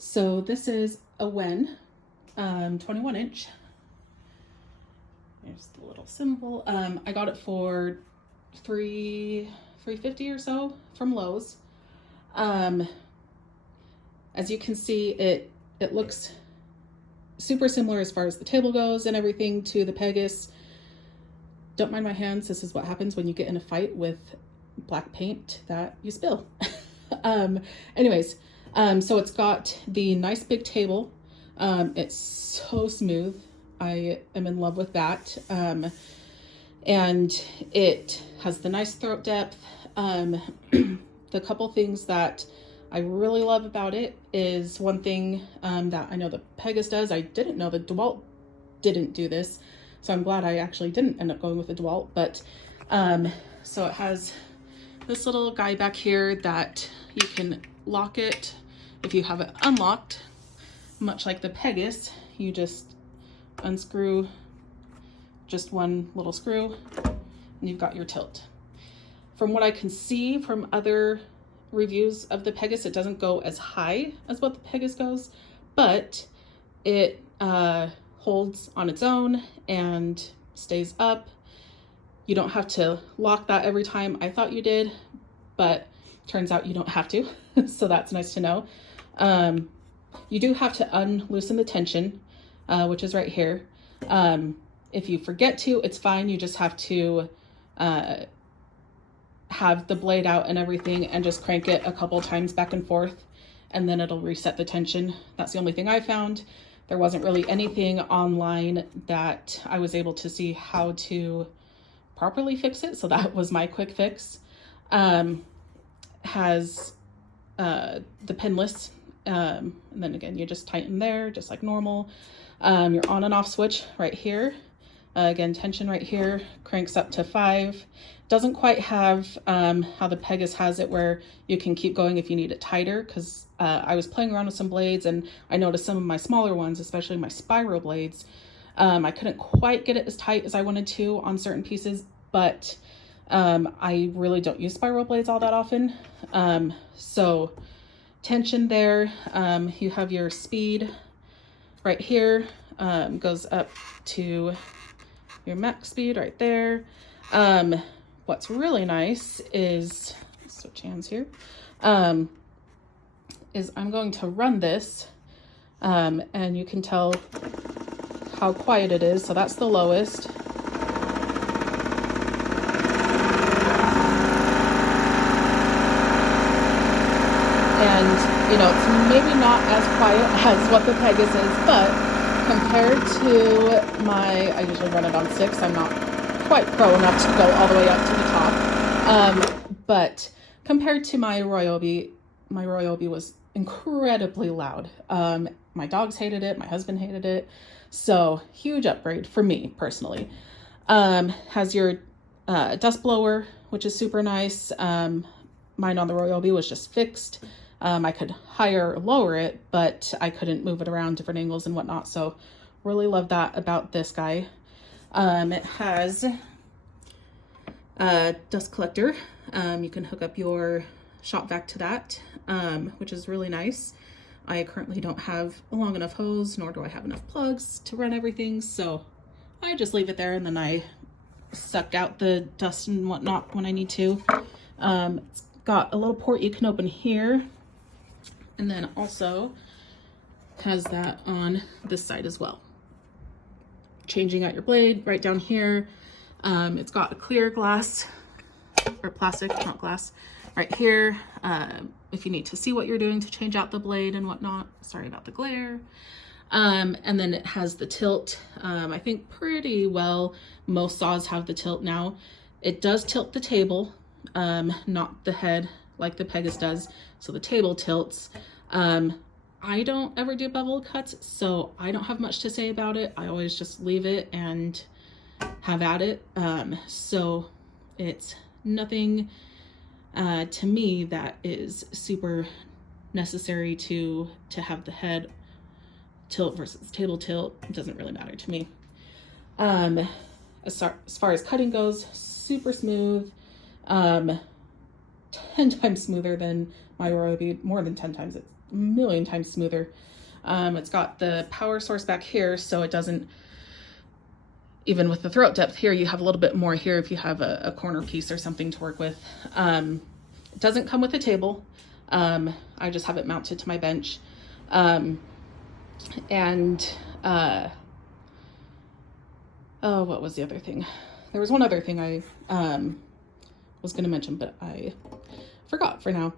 So this is a Wen 21 inch. There's the little symbol. I got it for $350 or so from Lowe's. As you can see, it looks super similar as far as the table goes and everything to the Pegasus. Don't mind my hands. This is what happens when you get in a fight with black paint that you spill. Anyways, so it's got the nice big table. It's so smooth. I am in love with that. And it has the nice throat depth. The couple things that I really love about it is one thing that I know the Pegasus does. I didn't know the DeWalt didn't do this, so I'm glad I actually didn't end up going with the DeWalt. But so it has this little guy back here that you can lock it if you have it unlocked. Much like the Pegasus, you just unscrew just one little screw and you've got your tilt. From what I can see from other reviews of the Pegasus, it doesn't go as high as what the Pegasus goes, but it holds on its own and stays up. You don't have to lock that every time. I thought you did, but turns out you don't have to. So that's nice to know. You do have to unloosen the tension, which is right here. If you forget to, it's fine. You just have to have the blade out and everything and just crank it a couple times back and forth, and then it'll reset the tension. That's the only thing I found. There wasn't really anything online that I was able to see how to properly fix it, so that was my quick fix. Has the pinless, and then again you just tighten there just like normal. Your on and off switch right here, again tension right here, cranks up to 5. Doesn't quite have how the Pegasus has it where you can keep going if you need it tighter, because I was playing around with some blades and I noticed some of my smaller ones, especially my spiral blades, I couldn't quite get it as tight as I wanted to on certain pieces, but I really don't use spiral blades all that often. So tension there. You have your speed right here, goes up to your max speed right there. What's really nice is, switch hands here, is I'm going to run this, and you can tell how quiet it is. So that's the lowest. And, you know, it's maybe not as quiet as what the Pegasus is, but compared to I usually run it on 6. I'm not quite pro enough to go all the way up to the top. But compared to my Ryobi was incredibly loud. My dogs hated it. My husband hated it. So huge upgrade for me personally. Has your dust blower, which is super nice. Mine on the Ryobi was just fixed. I could higher or lower it, but I couldn't move it around different angles and whatnot. So really love that about this guy. It has a dust collector. You can hook up your shop vac to that, which is really nice. I currently don't have a long enough hose, nor do I have enough plugs to run everything. So I just leave it there and then I suck out the dust and whatnot when I need to. It's got a little port you can open here, and then also has that on this side as well. Changing out your blade right down here. It's got a clear glass or plastic, not glass, right here. If you need to see what you're doing to change out the blade and whatnot. Sorry about the glare. And then it has the tilt. I think pretty well most saws have the tilt now. It does tilt the table, not the head like the Pegasus does. So the table tilts. I don't ever do bevel cuts, so I don't have much to say about it. I always just leave it and have at it. So it's nothing to me that is super necessary to have the head tilt versus table tilt. It doesn't really matter to me. As far as cutting goes, super smooth. 10 times smoother than my Ryobi, more than 10 times. It's million times smoother. It's got the power source back here, so it doesn't, even with the throat depth here, you have a little bit more here if you have a corner piece or something to work with. It doesn't come with a table. I just have it mounted to my bench. Oh, what was the other thing? There was one other thing I was going to mention, but I forgot for now.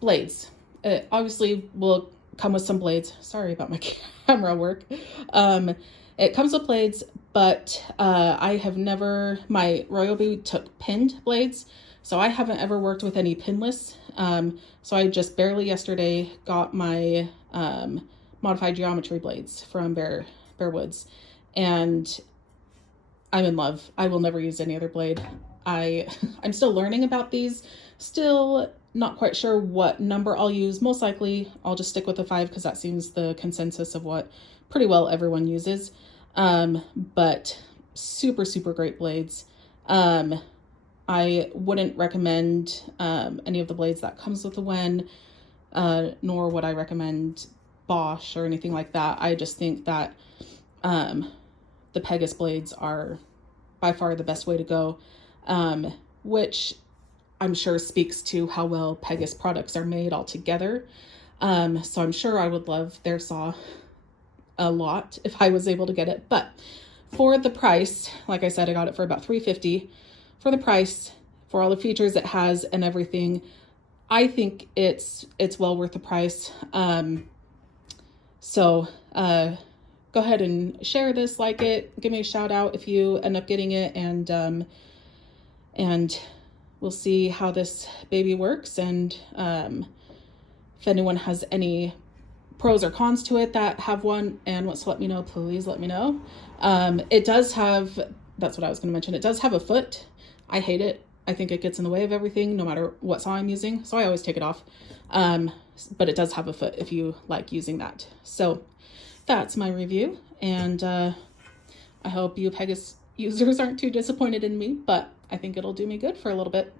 Blades. It obviously will come with some blades. Sorry about my camera work. It comes with blades, but I have never, my Ryobi took pinned blades, so I haven't ever worked with any pinless. So I just barely yesterday got my modified geometry blades from Bear Woods, and I'm in love. I will never use any other blade. I'm still learning about these, still not quite sure what number I'll use. Most likely I'll just stick with the 5 because that seems the consensus of what pretty well everyone uses. But super, super great blades. I wouldn't recommend any of the blades that comes with the Wen, nor would I recommend Bosch or anything like that. I just think that the Pegasus blades are by far the best way to go, which I'm sure speaks to how well Pegasus products are made all together. So I'm sure I would love their saw a lot if I was able to get it. But for the price, like I said, I got it for about $350. For the price, for all the features it has and everything, I think it's well worth the price. So go ahead and share this, like it, give me a shout out if you end up getting it, and we'll see how this baby works. And if anyone has any pros or cons to it that have one and wants to let me know, please let me know. It does have, that's what I was going to mention, it does have a foot. I hate it. I think it gets in the way of everything, no matter what saw I'm using. So I always take it off. But it does have a foot if you like using that. So that's my review. And I hope you Pegasus users aren't too disappointed in me, but I think it'll do me good for a little bit.